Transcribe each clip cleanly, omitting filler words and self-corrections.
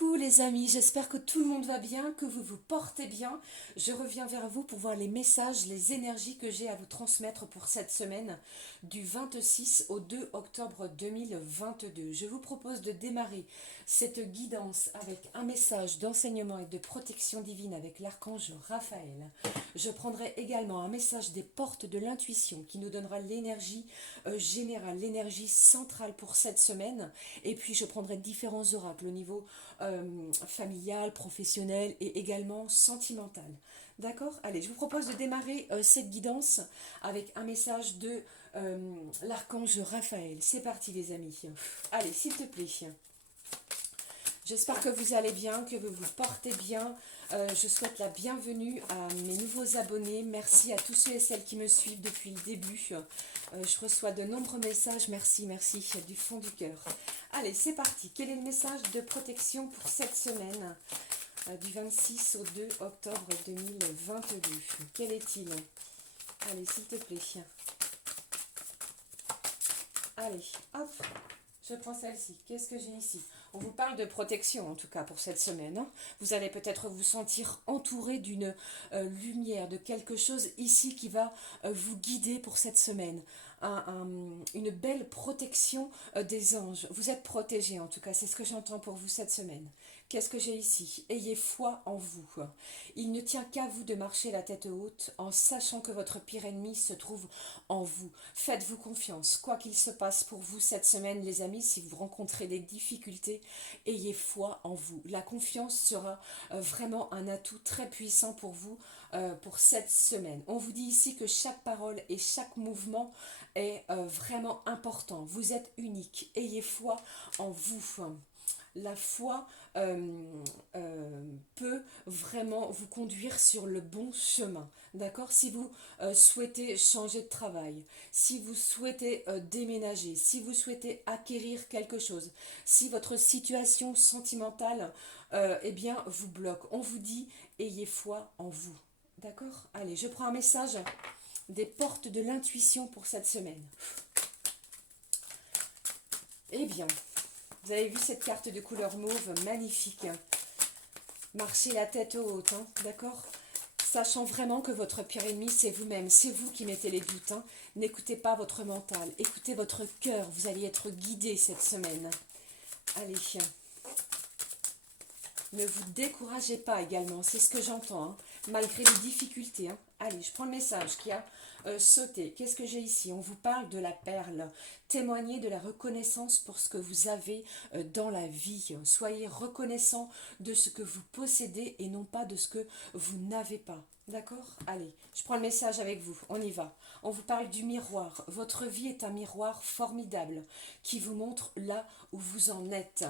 Coucou les amis, j'espère que tout le monde va bien, que vous vous portez bien. Je reviens vers vous pour voir les messages, les énergies que j'ai à vous transmettre pour cette semaine du 26 au 2 octobre 2022. Je vous propose de démarrer cette guidance avec un message d'enseignement et de protection divine avec l'archange Raphaël. Je prendrai également un message des portes de l'intuition qui nous donnera l'énergie générale, l'énergie centrale pour cette semaine. Et puis je prendrai différents oracles au niveau familial, professionnel et également sentimental. D'accord? Allez, je vous propose de démarrer cette guidance avec un message de l'archange Raphaël. C'est parti les amis. Allez, s'il te plaît. J'espère que vous allez bien, que vous vous portez bien. Je souhaite la bienvenue à mes nouveaux abonnés. Merci à tous ceux et celles qui me suivent depuis le début. Je reçois de nombreux messages. Merci, merci du fond du cœur. Allez, c'est parti. Quel est le message de protection pour cette semaine du 26 au 2 octobre 2022? Quel est-il? Allez, s'il te plaît. Allez, hop. Je prends celle-ci. Qu'est-ce que j'ai ici? On vous parle de protection en tout cas pour cette semaine. Hein. Vous allez peut-être vous sentir entouré d'une lumière, de quelque chose ici qui va vous guider pour cette semaine. Une belle protection des anges. Vous êtes protégés en tout cas, c'est ce que j'entends pour vous cette semaine. Qu'est-ce que j'ai ici? Ayez foi en vous. Il ne tient qu'à vous de marcher la tête haute en sachant que votre pire ennemi se trouve en vous. Faites-vous confiance, quoi qu'il se passe pour vous cette semaine les amis, si vous rencontrez des difficultés, ayez foi en vous. La confiance sera vraiment un atout très puissant pour vous pour cette semaine. On vous dit ici que chaque parole et chaque mouvement est vraiment important. Vous êtes unique, ayez foi en vous. La foi peut vraiment vous conduire sur le bon chemin. D'accord? Si vous souhaitez changer de travail, si vous souhaitez déménager, si vous souhaitez acquérir quelque chose, si votre situation sentimentale eh bien, vous bloque, on vous dit ayez foi en vous. D'accord? Allez, je prends un message des portes de l'intuition pour cette semaine. Eh bien, vous avez vu cette carte de couleur mauve, magnifique. Marchez la tête haute, hein, d'accord? Sachant vraiment que votre pire ennemi, c'est vous-même. C'est vous qui mettez les doutes. Hein. N'écoutez pas votre mental. Écoutez votre cœur. Vous allez être guidé cette semaine. Allez. Ne vous découragez pas également. C'est ce que j'entends. Hein, malgré les difficultés. Hein. Allez, je prends le message qui a sauté. Qu'est-ce que j'ai ici? On vous parle de la perle. Témoignez de la reconnaissance pour ce que vous avez dans la vie. Soyez reconnaissant de ce que vous possédez et non pas de ce que vous n'avez pas. D'accord? Allez, je prends le message avec vous. On y va. On vous parle du miroir. Votre vie est un miroir formidable qui vous montre là où vous en êtes.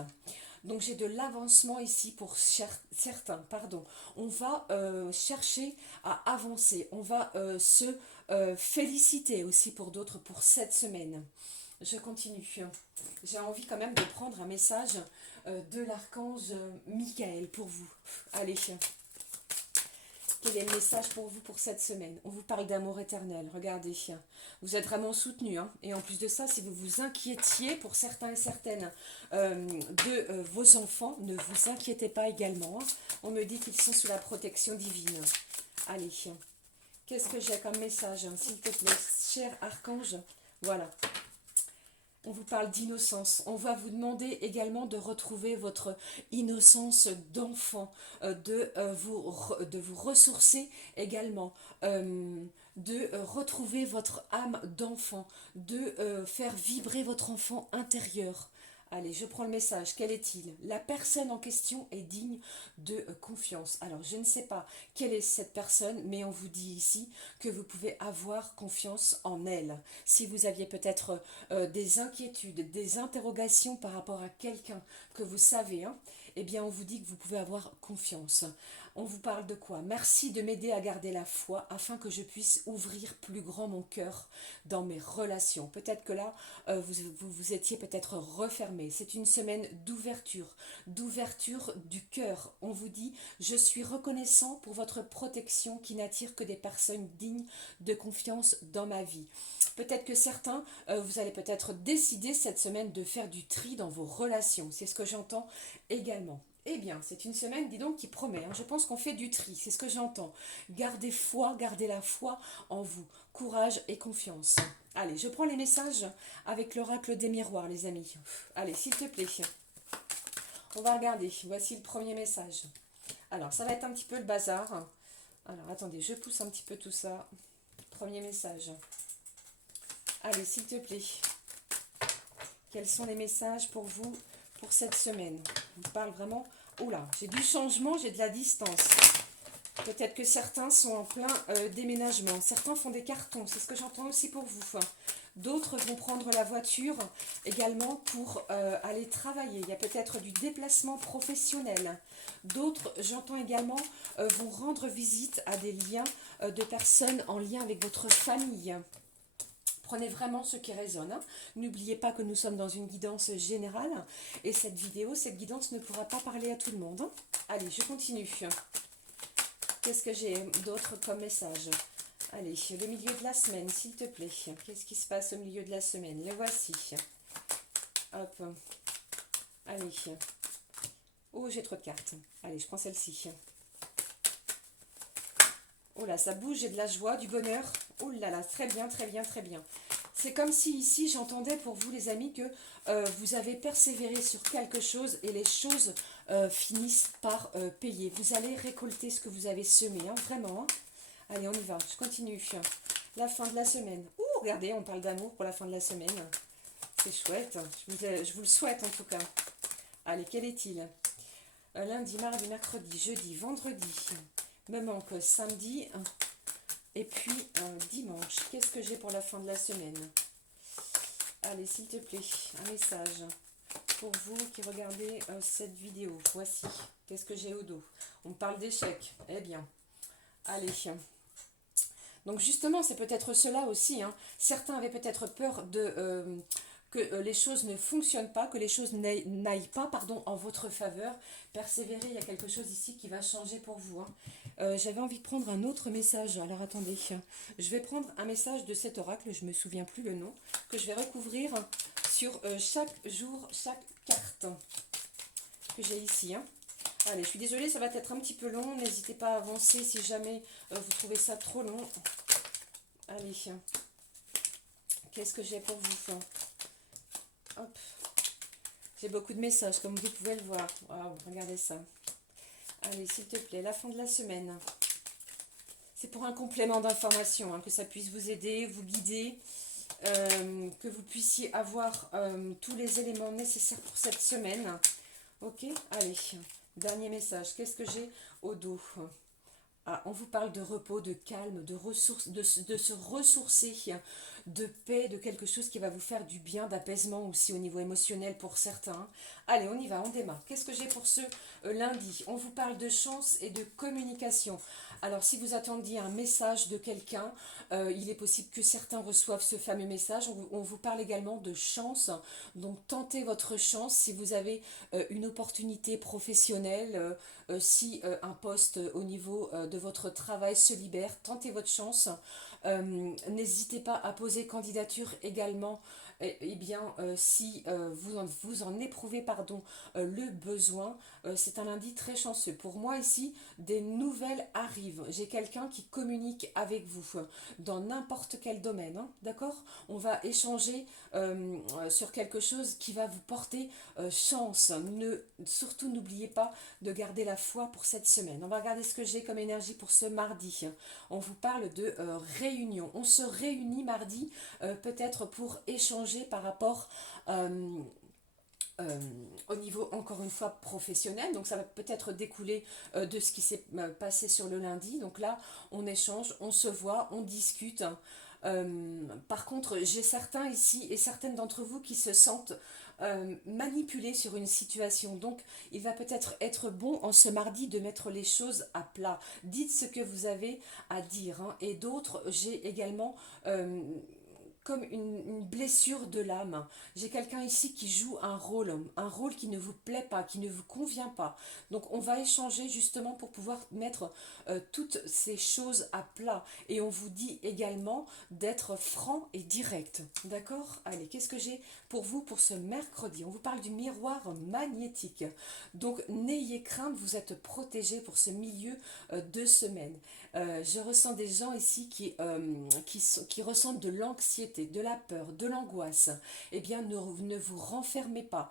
Donc j'ai de l'avancement ici pour certains. Pardon. On va chercher à avancer. On va se féliciter aussi pour d'autres pour cette semaine. Je continue. J'ai envie quand même de prendre un message de l'archange Michael pour vous. Allez. Quel est le message pour vous pour cette semaine? On vous parle d'amour éternel. Regardez, vous êtes vraiment soutenu. Hein. Et en plus de ça, si vous vous inquiétiez pour certains et certaines de vos enfants, ne vous inquiétez pas également. Hein. On me dit qu'ils sont sous la protection divine. Allez, qu'est-ce que j'ai comme message, hein, s'il te plaît, cher archange? Voilà. On vous parle d'innocence. On va vous demander également de retrouver votre innocence d'enfant, de vous ressourcer également, de retrouver votre âme d'enfant, de faire vibrer votre enfant intérieur. Allez, je prends le message. Quel est-il? La personne en question est digne de confiance. Alors, je ne sais pas quelle est cette personne, mais on vous dit ici que vous pouvez avoir confiance en elle. Si vous aviez peut-être des inquiétudes, des interrogations par rapport à quelqu'un que vous savez, hein, eh bien, on vous dit que vous pouvez avoir confiance. On vous parle de quoi? Merci de m'aider à garder la foi afin que je puisse ouvrir plus grand mon cœur dans mes relations. Peut-être que là, vous étiez peut-être refermé. C'est une semaine d'ouverture du cœur. On vous dit, je suis reconnaissant pour votre protection qui n'attire que des personnes dignes de confiance dans ma vie. Peut-être que certains, vous allez peut-être décider cette semaine de faire du tri dans vos relations. C'est ce que j'entends également. Eh bien, c'est une semaine, dis donc, qui promet, hein. Je pense qu'on fait du tri, c'est ce que j'entends. Gardez foi, gardez la foi en vous. Courage et confiance. Allez, je prends les messages avec l'oracle des miroirs, les amis. Allez, s'il te plaît. On va regarder. Voici le premier message. Alors, ça va être un petit peu le bazar. Alors, attendez, je pousse un petit peu tout ça. Premier message. Allez, s'il te plaît. Quels sont les messages pour vous pour cette semaine? On parle vraiment... Oula, j'ai du changement, j'ai de la distance. Peut-être que certains sont en plein déménagement. Certains font des cartons, c'est ce que j'entends aussi pour vous. D'autres vont prendre la voiture également pour aller travailler. Il y a peut-être du déplacement professionnel. D'autres, j'entends également, vont rendre visite à des liens de personnes en lien avec votre famille. Prenez vraiment ce qui résonne, hein. N'oubliez pas que nous sommes dans une guidance générale. Et cette vidéo, cette guidance ne pourra pas parler à tout le monde, hein. Allez, je continue. Qu'est-ce que j'ai d'autre comme message? Allez, le milieu de la semaine, s'il te plaît. Qu'est-ce qui se passe au milieu de la semaine? Le voici. Hop. Allez. Oh, j'ai trop de cartes. Allez, je prends celle-ci. Oh là, ça bouge, j'ai de la joie, du bonheur. Oh là là, très bien, très bien, très bien. C'est comme si ici, j'entendais pour vous les amis que vous avez persévéré sur quelque chose et les choses finissent par payer. Vous allez récolter ce que vous avez semé, hein, vraiment. Hein. Allez, on y va, je continue. La fin de la semaine. Ouh, regardez, on parle d'amour pour la fin de la semaine. C'est chouette, je vous le souhaite en tout cas. Allez, quel est-il? Lundi, mardi, mercredi, jeudi, vendredi. Me manque samedi et puis dimanche. Qu'est-ce que j'ai pour la fin de la semaine? Allez, s'il te plaît, un message pour vous qui regardez cette vidéo. Voici, qu'est-ce que j'ai au dos? On parle d'échec. Eh bien, allez. Donc justement, c'est peut-être cela aussi, hein. Certains avaient peut-être peur de... que les choses ne fonctionnent pas, que les choses n'aillent pas, pardon, en votre faveur. Persévérez, il y a quelque chose ici qui va changer pour vous, hein. J'avais envie de prendre un autre message. Alors attendez, je vais prendre un message de cet oracle, je ne me souviens plus le nom, que je vais recouvrir sur chaque jour, chaque carte que j'ai ici, hein. Allez, je suis désolée, ça va être un petit peu long. N'hésitez pas à avancer si jamais vous trouvez ça trop long. Allez, qu'est-ce que j'ai pour vous? Hop. J'ai beaucoup de messages, comme vous pouvez le voir. Waouh, regardez ça. Allez, s'il te plaît, la fin de la semaine. C'est pour un complément d'information, hein, que ça puisse vous aider, vous guider, que vous puissiez avoir tous les éléments nécessaires pour cette semaine. Ok, allez, dernier message. Qu'est-ce que j'ai au dos? Ah, on vous parle de repos, de calme, de ressources, de se ressourcer, de paix, de quelque chose qui va vous faire du bien, d'apaisement aussi au niveau émotionnel pour certains. Allez, on y va, on démarre. Qu'est-ce que j'ai pour ce lundi? On vous parle de chance et de communication. Alors, si vous attendiez un message de quelqu'un, il est possible que certains reçoivent ce fameux message. On vous parle également de chance. Donc, tentez votre chance si vous avez une opportunité professionnelle, si un poste au niveau de votre travail se libère, tentez votre chance. N'hésitez pas à poser candidature également, eh bien, si vous en éprouvez pardon, le besoin. C'est un lundi très chanceux. Pour moi ici, des nouvelles arrivent. J'ai quelqu'un qui communique avec vous dans n'importe quel domaine, hein, d'accord? On va échanger sur quelque chose qui va vous porter chance. Surtout n'oubliez pas de garder la foi pour cette semaine. On va regarder ce que j'ai comme énergie pour ce mardi. On vous parle de réunion. On se réunit mardi peut-être pour échanger par rapport au niveau, encore une fois, professionnel. Donc ça va peut-être découler de ce qui s'est passé sur le lundi. Donc là, on échange, on se voit, on discute. Par contre, j'ai certains ici et certaines d'entre vous qui se sentent manipulés sur une situation. Donc, il va peut-être être bon en ce mardi de mettre les choses à plat. Dites ce que vous avez à dire, hein. Et d'autres, j'ai également comme une blessure de l'âme. J'ai quelqu'un ici qui joue un rôle qui ne vous plaît pas, qui ne vous convient pas. Donc on va échanger justement pour pouvoir mettre toutes ces choses à plat. Et on vous dit également d'être franc et direct. D'accord? Allez, qu'est-ce que j'ai pour vous pour ce mercredi? On vous parle du miroir magnétique. Donc n'ayez crainte, vous êtes protégés pour ce milieu de semaine. Je ressens des gens ici qui ressentent de l'anxiété, de la peur, de l'angoisse. Eh bien, ne vous renfermez pas.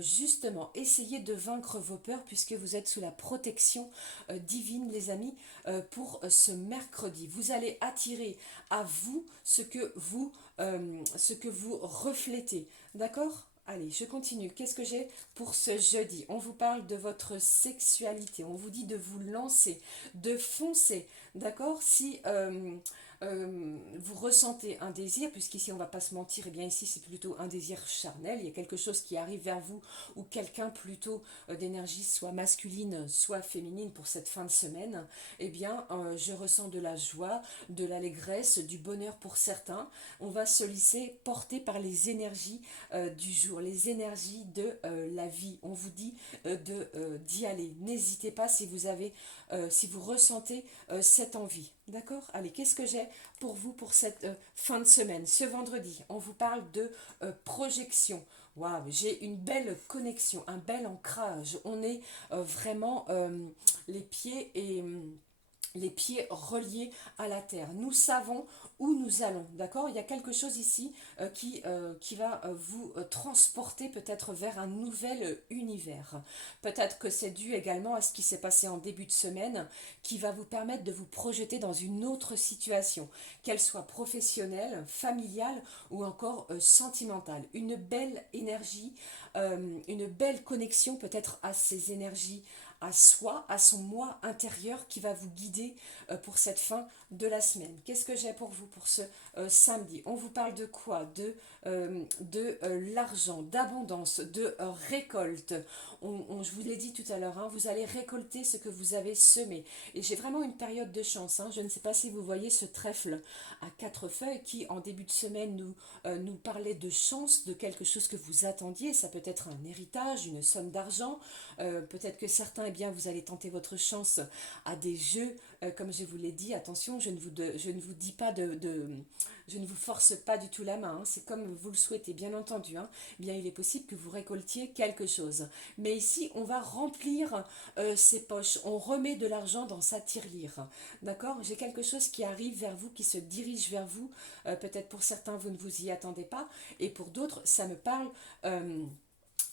Justement, essayez de vaincre vos peurs puisque vous êtes sous la protection divine, les amis, pour ce mercredi. Vous allez attirer à vous ce que vous reflétez. D'accord? Allez, je continue. Qu'est-ce que j'ai pour ce jeudi? On vous parle de votre sexualité. On vous dit de vous lancer, de foncer. D'accord? Si vous ressentez un désir, puisqu'ici on ne va pas se mentir, et bien ici c'est plutôt un désir charnel. Il y a quelque chose qui arrive vers vous ou quelqu'un plutôt d'énergie soit masculine, soit féminine pour cette fin de semaine. Eh bien, je ressens de la joie, de l'allégresse, du bonheur pour certains. On va se laisser porter par les énergies du jour, les énergies de la vie. On vous dit d'y aller. N'hésitez pas si vous ressentez cette envie. D'accord? Allez, qu'est-ce que j'ai pour vous pour cette fin de semaine? Ce vendredi, on vous parle de projection. Waouh, j'ai une belle connexion, un bel ancrage. On est vraiment les pieds et les pieds reliés à la terre. Nous savons où nous allons, d'accord? Il y a quelque chose ici qui va vous transporter peut-être vers un nouvel univers. Peut-être que c'est dû également à ce qui s'est passé en début de semaine, qui va vous permettre de vous projeter dans une autre situation, qu'elle soit professionnelle, familiale ou encore sentimentale. Une belle énergie, une belle connexion peut-être à ces énergies à soi, à son moi intérieur qui va vous guider pour cette fin de la semaine. Qu'est-ce que j'ai pour vous pour ce samedi? On vous parle de quoi? De l'argent, d'abondance, de récolte. Je vous l'ai dit tout à l'heure, hein, vous allez récolter ce que vous avez semé. Et j'ai vraiment une période de chance. Hein. Je ne sais pas si vous voyez ce trèfle à 4 feuilles qui, en début de semaine, nous parlait de chance, de quelque chose que vous attendiez. Ça peut être un héritage, une somme d'argent. Peut-être que certains, eh bien, vous allez tenter votre chance à des jeux. Comme je vous l'ai dit, attention, je ne vous dis pas je ne vous force pas du tout la main. Hein. C'est comme vous le souhaitez, bien entendu. Hein. Eh bien, il est possible que vous récoltiez quelque chose. Mais ici, on va remplir ses poches. On remet de l'argent dans sa tirelire. D'accord? J'ai quelque chose qui arrive vers vous, qui se dirige vers vous. Peut-être pour certains, vous ne vous y attendez pas. Et pour d'autres, ça me parle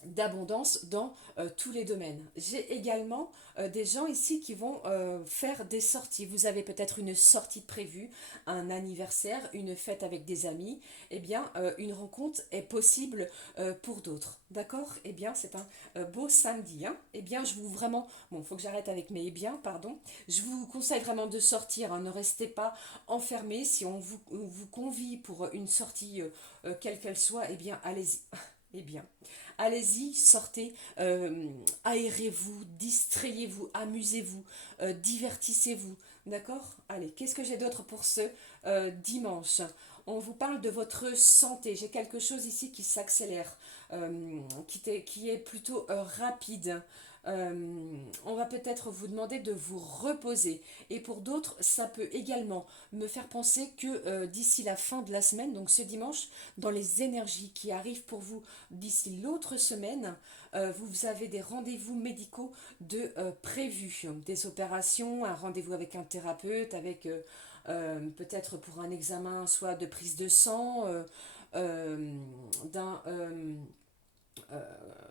d'abondance dans tous les domaines. J'ai également des gens ici qui vont faire des sorties. Vous avez peut-être une sortie de prévue, un anniversaire, une fête avec des amis. Eh bien, une rencontre est possible pour d'autres. D'accord? Eh bien, c'est un beau samedi. Hein. Eh bien, je vous vraiment... Bon, il faut que j'arrête avec mes biens, pardon. Je vous conseille vraiment de sortir. Hein. Ne restez pas enfermés. Si vous convie pour une sortie, quelle qu'elle soit, eh bien, allez-y. Eh bien, allez-y, sortez, aérez-vous, distrayez-vous, amusez-vous, divertissez-vous. D'accord? Allez, qu'est-ce que j'ai d'autre pour ce dimanche? On vous parle de votre santé. J'ai quelque chose ici qui s'accélère, qui est plutôt rapide. On va peut-être vous demander de vous reposer. Et pour d'autres, ça peut également me faire penser que d'ici la fin de la semaine, donc ce dimanche, dans les énergies qui arrivent pour vous d'ici l'autre semaine, vous avez des rendez-vous médicaux de prévus, des opérations, un rendez-vous avec un thérapeute, avec peut-être pour un examen, soit de prise de sang, d'un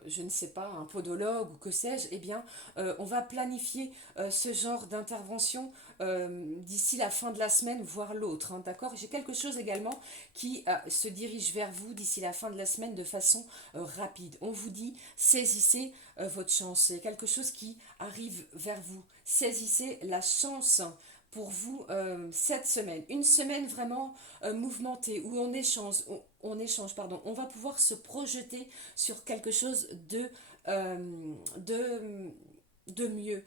je ne sais pas, un podologue ou que sais-je, eh bien, on va planifier ce genre d'intervention d'ici la fin de la semaine, voire l'autre. Hein, d'accord? J'ai quelque chose également qui se dirige vers vous d'ici la fin de la semaine de façon rapide. On vous dit, saisissez votre chance. C'est quelque chose qui arrive vers vous. Saisissez la chance pour vous cette semaine. Une semaine vraiment mouvementée où on va pouvoir se projeter sur quelque chose de de mieux.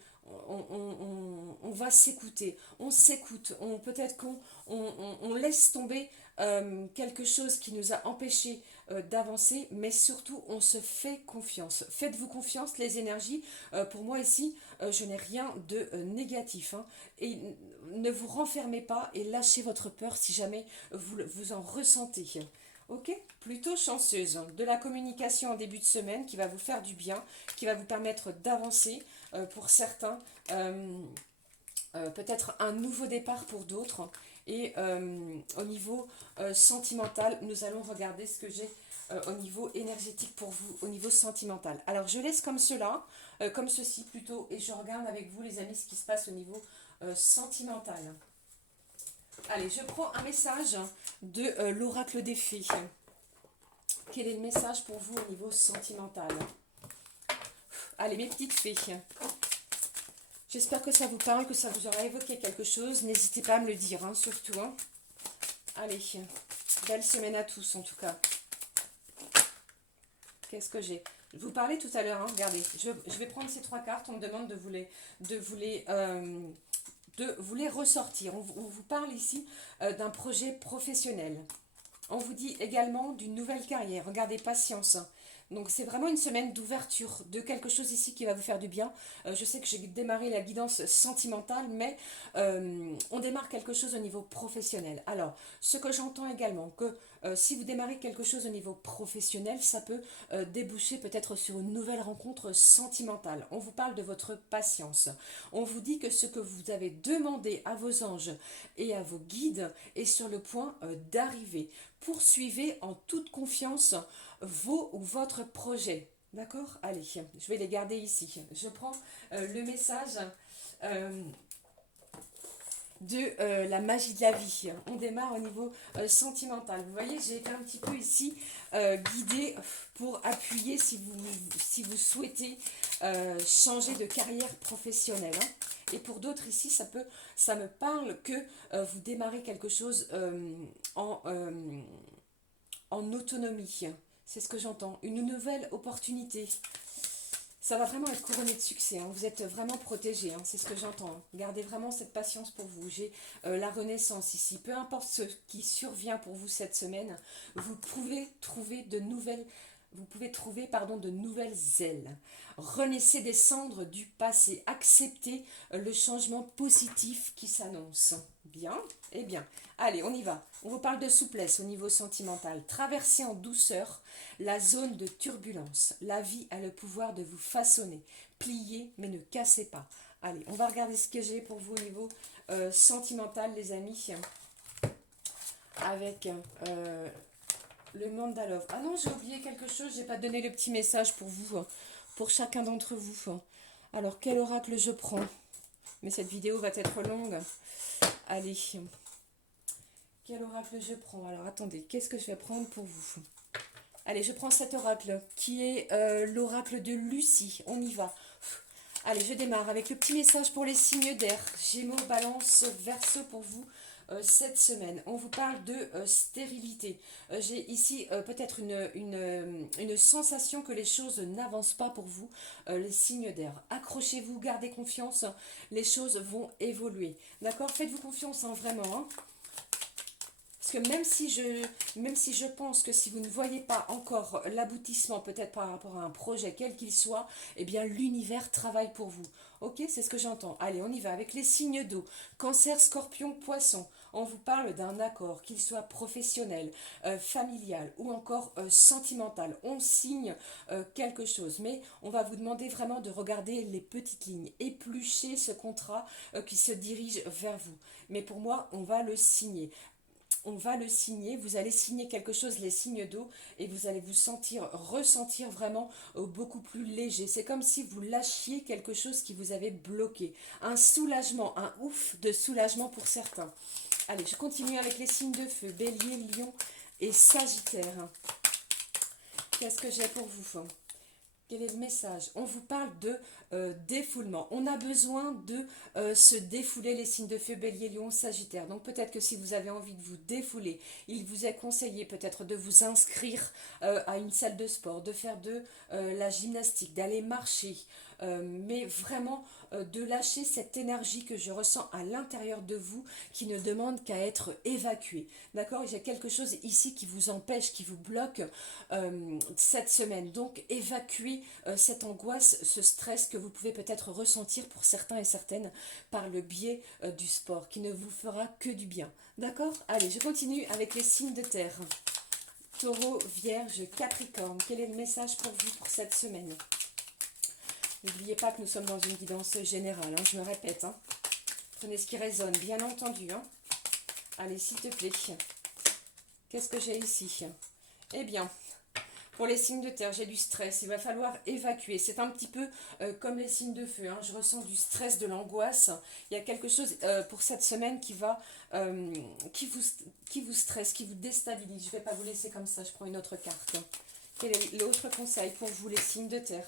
On va s'écouter, on s'écoute, peut-être qu'on laisse tomber quelque chose qui nous a empêché d'avancer, mais surtout on se fait confiance. Faites-vous confiance, les énergies. Pour moi ici, je n'ai rien de négatif, hein. Et ne vous renfermez pas et lâchez votre peur si jamais vous en ressentez. Ok, plutôt chanceuse. De la communication en début de semaine qui va vous faire du bien, qui va vous permettre d'avancer pour certains, peut-être un nouveau départ pour d'autres. Et au niveau sentimental, nous allons regarder ce que j'ai au niveau énergétique pour vous, au niveau sentimental. Alors je laisse comme cela, comme ceci plutôt, et je regarde avec vous les amis ce qui se passe au niveau sentimental. Allez, je prends un message de l'oracle des fées. Quel est le message pour vous au niveau sentimental? Allez, mes petites fées. J'espère que ça vous parle, que ça vous aura évoqué quelque chose. N'hésitez pas à me le dire, hein, surtout. Hein. Allez, belle semaine à tous en tout cas. Qu'est-ce que j'ai? Je vous parlais tout à l'heure, hein, regardez. Je vais prendre ces 3 cartes, on me demande de vous les ressortir. On vous parle ici d'un projet professionnel. On vous dit également d'une nouvelle carrière. Regardez, patience. Donc c'est vraiment une semaine d'ouverture de quelque chose ici qui va vous faire du bien. Je sais que j'ai démarré la guidance sentimentale, mais on démarre quelque chose au niveau professionnel. Alors, ce que j'entends également, que si vous démarrez quelque chose au niveau professionnel, ça peut déboucher peut-être sur une nouvelle rencontre sentimentale. On vous parle de votre patience. On vous dit que ce que vous avez demandé à vos anges et à vos guides est sur le point d'arriver. Poursuivez en toute confiance vos ou votre projet. D'accord? Allez, je vais les garder ici. Je prends le message de la magie de la vie. On démarre au niveau sentimental. Vous voyez, j'ai été un petit peu ici guidée pour appuyer si vous souhaitez changer de carrière professionnelle. Hein. Et pour d'autres ici, ça me parle que vous démarrez quelque chose en autonomie. C'est ce que j'entends. Une nouvelle opportunité. Ça va vraiment être couronné de succès. Hein. Vous êtes vraiment protégé. Hein. C'est ce que j'entends. Hein. Gardez vraiment cette patience pour vous. J'ai la renaissance ici. Peu importe ce qui survient pour vous cette semaine, vous pouvez trouver de nouvelles. Vous pouvez trouver de nouvelles ailes. Renaissez des cendres du passé. Acceptez le changement positif qui s'annonce. Bien, eh bien. Allez, on y va. On vous parle de souplesse au niveau sentimental. Traversez en douceur la zone de turbulence. La vie a le pouvoir de vous façonner. Pliez, mais ne cassez pas. Allez, on va regarder ce que j'ai pour vous au niveau sentimental, les amis. Avec le Mandalove. Ah non, j'ai oublié quelque chose. J'ai pas donné le petit message pour vous, pour chacun d'entre vous. Alors, quel oracle je prends? Mais cette vidéo va être longue. Allez. Quel oracle je prends? Alors, attendez. Qu'est-ce que je vais prendre pour vous? Allez, je prends cet oracle qui est l'oracle de Lucie. On y va. Allez, je démarre avec le petit message pour les signes d'air. Gémeaux, Balance, Verseau pour vous cette semaine. On vous parle de stérilité. J'ai ici peut-être une sensation que les choses n'avancent pas pour vous, les signes d'air. Accrochez-vous, gardez confiance, les choses vont évoluer. D'accord? Faites-vous confiance, hein, vraiment. Hein. Parce que même si je pense que si vous ne voyez pas encore l'aboutissement, peut-être par rapport à un projet, quel qu'il soit, eh bien l'univers travaille pour vous. Ok, c'est ce que j'entends. Allez, on y va avec les signes d'eau. Cancer, Scorpion, Poisson. On vous parle d'un accord, qu'il soit professionnel, familial ou encore sentimental. On signe quelque chose, mais on va vous demander vraiment de regarder les petites lignes, éplucher ce contrat qui se dirige vers vous. Mais pour moi, on va le signer. On va le signer, vous allez signer quelque chose, les signes d'eau, et vous allez vous ressentir vraiment beaucoup plus léger. C'est comme si vous lâchiez quelque chose qui vous avait bloqué. Un soulagement, un ouf de soulagement pour certains. Allez, je continue avec les signes de feu, Bélier, Lion et Sagittaire. Qu'est-ce que j'ai pour vous ? Quel est le message? On vous parle de défoulement. On a besoin de se défouler, les signes de feu, Bélier, Lion, Sagittaire. Donc peut-être que si vous avez envie de vous défouler, il vous est conseillé peut-être de vous inscrire à une salle de sport, de faire de la gymnastique, d'aller marcher, mais vraiment de lâcher cette énergie que je ressens à l'intérieur de vous qui ne demande qu'à être évacuée. D'accord? Il y a quelque chose ici qui vous empêche, qui vous bloque cette semaine. Donc évacuez cette angoisse, ce stress que vous pouvez peut-être ressentir pour certains et certaines par le biais du sport qui ne vous fera que du bien. D'accord? Allez, je continue avec les signes de terre. Taureau, Vierge, Capricorne. Quel est le message pour vous pour cette semaine? N'oubliez pas que nous sommes dans une guidance générale, hein, je me répète. Hein. Prenez ce qui résonne, bien entendu. Hein. Allez, s'il te plaît. Qu'est-ce que j'ai ici? Eh bien, pour les signes de terre, j'ai du stress. Il va falloir évacuer. C'est un petit peu comme les signes de feu. Hein. Je ressens du stress, de l'angoisse. Il y a quelque chose pour cette semaine qui va, qui vous stresse, qui vous déstabilise. Je ne vais pas vous laisser comme ça. Je prends une autre carte. Quel est l'autre conseil pour vous, les signes de terre?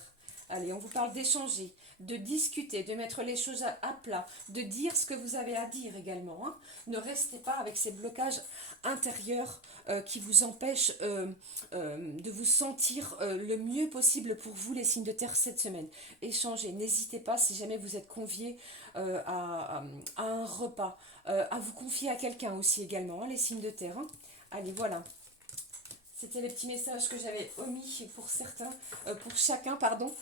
Allez, on vous parle d'échanger, de discuter, de mettre les choses à plat, de dire ce que vous avez à dire également. Hein. Ne restez pas avec ces blocages intérieurs qui vous empêchent de vous sentir le mieux possible pour vous, les signes de terre, cette semaine. Échangez, n'hésitez pas si jamais vous êtes convié à un repas, à vous confier à quelqu'un aussi également, hein, les signes de terre. Hein. Allez, voilà. C'était les petits messages que j'avais omis pour certains, pour chacun, pardon,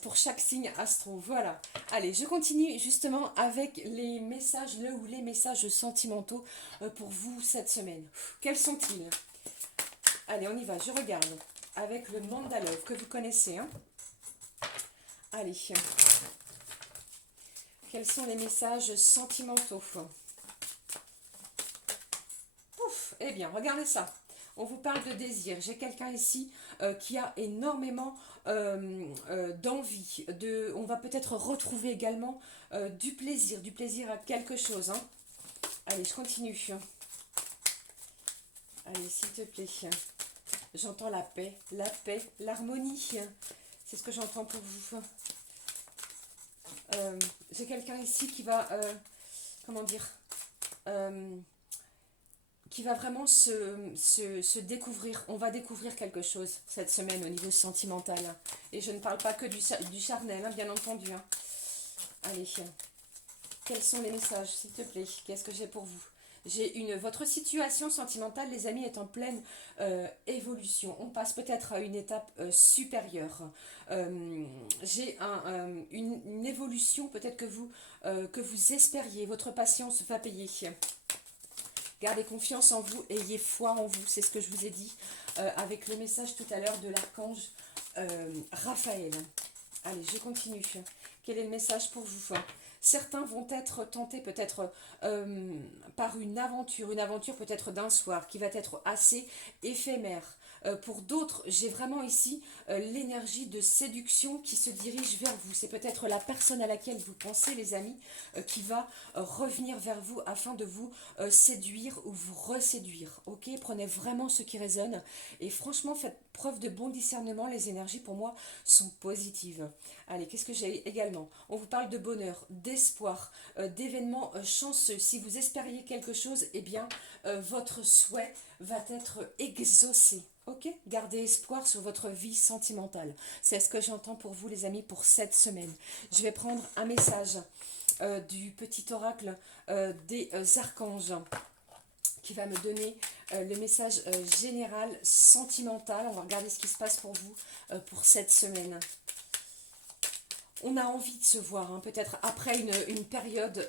pour chaque signe astro. Voilà. Allez, je continue justement avec les messages, le ou les messages sentimentaux pour vous cette semaine. Quels sont-ils? Allez, on y va, je regarde. Avec le Mandalove que vous connaissez. Hein. Allez. Quels sont les messages sentimentaux? Ouf, eh bien, regardez ça. On vous parle de désir. J'ai quelqu'un ici qui a énormément d'envie. On va peut-être retrouver également du plaisir à quelque chose. Hein. Allez, je continue. Allez, s'il te plaît. J'entends la paix, l'harmonie. C'est ce que j'entends pour vous. J'ai quelqu'un ici qui va, comment dire, qui va vraiment se découvrir. On va découvrir quelque chose cette semaine au niveau sentimental. Et je ne parle pas que du charnel, hein, bien entendu. Hein. Allez, quels sont les messages, s'il te plaît? Qu'est-ce que j'ai pour vous? Votre situation sentimentale, les amis, est en pleine évolution. On passe peut-être à une étape supérieure. J'ai une évolution peut-être que vous espériez. Votre patience va payer. Gardez confiance en vous, ayez foi en vous. C'est ce que je vous ai dit avec le message tout à l'heure de l'archange Raphaël. Allez, je continue. Quel est le message pour vous? Certains vont être tentés peut-être par une aventure peut-être d'un soir qui va être assez éphémère. Pour d'autres, j'ai vraiment ici l'énergie de séduction qui se dirige vers vous. C'est peut-être la personne à laquelle vous pensez, les amis, qui va revenir vers vous afin de vous séduire ou vous reséduire. Ok, prenez vraiment ce qui résonne et franchement, faites preuve de bon discernement. Les énergies, pour moi, sont positives. Allez, qu'est-ce que j'ai également? On vous parle de bonheur, d'espoir, d'événements chanceux. Si vous espériez quelque chose, eh bien, votre souhait va être exaucé. Ok? Gardez espoir sur votre vie sentimentale. C'est ce que j'entends pour vous, les amis, pour cette semaine. Je vais prendre un message du petit oracle des archanges qui va me donner le message général sentimental. On va regarder ce qui se passe pour vous pour cette semaine. On a envie de se voir, hein, peut-être après une période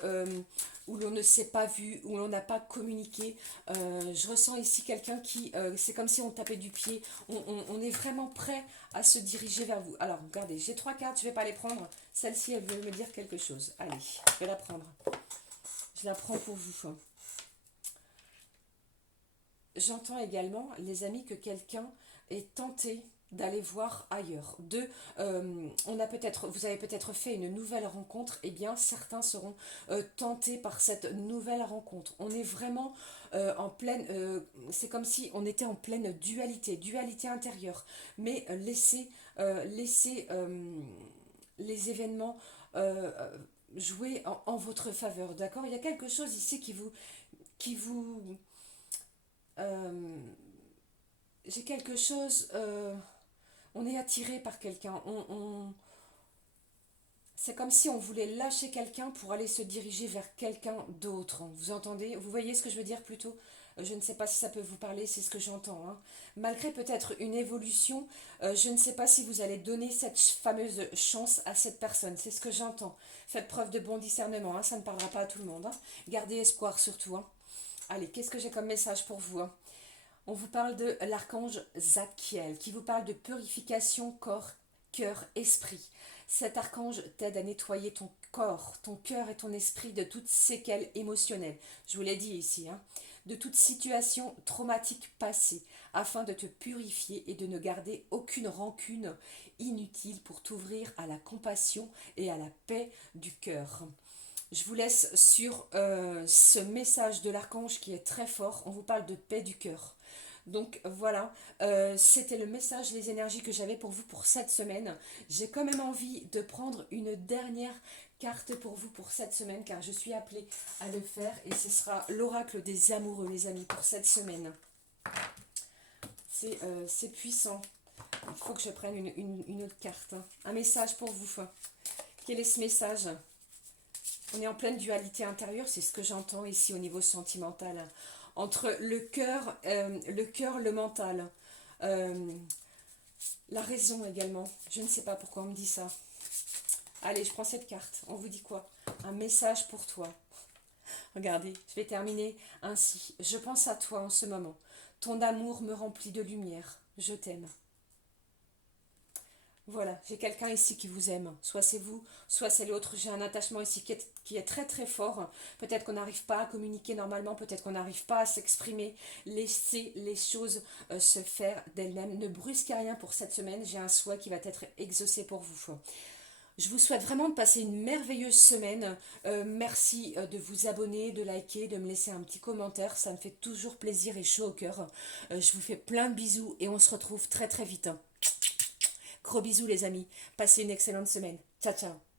où l'on ne s'est pas vu, où l'on n'a pas communiqué. Je ressens ici quelqu'un qui, c'est comme si on tapait du pied. On est vraiment prêt à se diriger vers vous. Alors, regardez, j'ai 3 cartes, je ne vais pas les prendre. Celle-ci, elle veut me dire quelque chose. Allez, je vais la prendre. Je la prends pour vous. J'entends également, les amis, que quelqu'un est tenté d'aller voir ailleurs. Vous avez peut-être fait une nouvelle rencontre, et bien certains seront tentés par cette nouvelle rencontre. On est vraiment en pleine, c'est comme si on était en pleine dualité intérieure, mais laissez les événements jouer en votre faveur, d'accord? Il y a quelque chose ici qui vous j'ai quelque chose, on est attiré par quelqu'un, C'est comme si on voulait lâcher quelqu'un pour aller se diriger vers quelqu'un d'autre. Vous entendez? Vous voyez ce que je veux dire plutôt? Je ne sais pas si ça peut vous parler, c'est ce que j'entends, hein. Malgré peut-être une évolution, je ne sais pas si vous allez donner cette fameuse chance à cette personne. C'est ce que j'entends. Faites preuve de bon discernement, hein, ça ne parlera pas à tout le monde, hein. Gardez espoir surtout, hein. Allez, qu'est-ce que j'ai comme message pour vous, hein? On vous parle de l'archange Zadkiel, qui vous parle de purification corps, cœur, esprit. Cet archange t'aide à nettoyer ton corps, ton cœur et ton esprit de toutes séquelles émotionnelles. Je vous l'ai dit ici, hein, de toute situation traumatique passée, afin de te purifier et de ne garder aucune rancune inutile pour t'ouvrir à la compassion et à la paix du cœur. Je vous laisse sur ce message de l'archange qui est très fort. On vous parle de paix du cœur. Donc voilà, c'était le message, les énergies que j'avais pour vous pour cette semaine. J'ai quand même envie de prendre une dernière carte pour vous pour cette semaine car je suis appelée à le faire et ce sera l'oracle des amoureux les amis pour cette semaine. C'est puissant. Il faut que je prenne une autre carte, hein. Un message pour vous. Quel est ce message? On est en pleine dualité intérieure, c'est ce que j'entends ici au niveau sentimental. Entre le cœur, le mental, la raison également. Je ne sais pas pourquoi on me dit ça. Allez, je prends cette carte. On vous dit quoi? Un message pour toi. Regardez, je vais terminer ainsi. Je pense à toi en ce moment. Ton amour me remplit de lumière. Je t'aime. Voilà, j'ai quelqu'un ici qui vous aime. Soit c'est vous, soit c'est l'autre. J'ai un attachement ici qui est très très fort. Peut-être qu'on n'arrive pas à communiquer normalement, peut-être qu'on n'arrive pas à s'exprimer. Laissez les choses se faire d'elles-mêmes. Ne brusquez rien pour cette semaine. J'ai un souhait qui va être exaucé pour vous. Je vous souhaite vraiment de passer une merveilleuse semaine. Merci de vous abonner, de liker, de me laisser un petit commentaire. Ça me fait toujours plaisir et chaud au cœur. Je vous fais plein de bisous et on se retrouve très très vite. Gros bisous les amis. Passez une excellente semaine. Ciao ciao.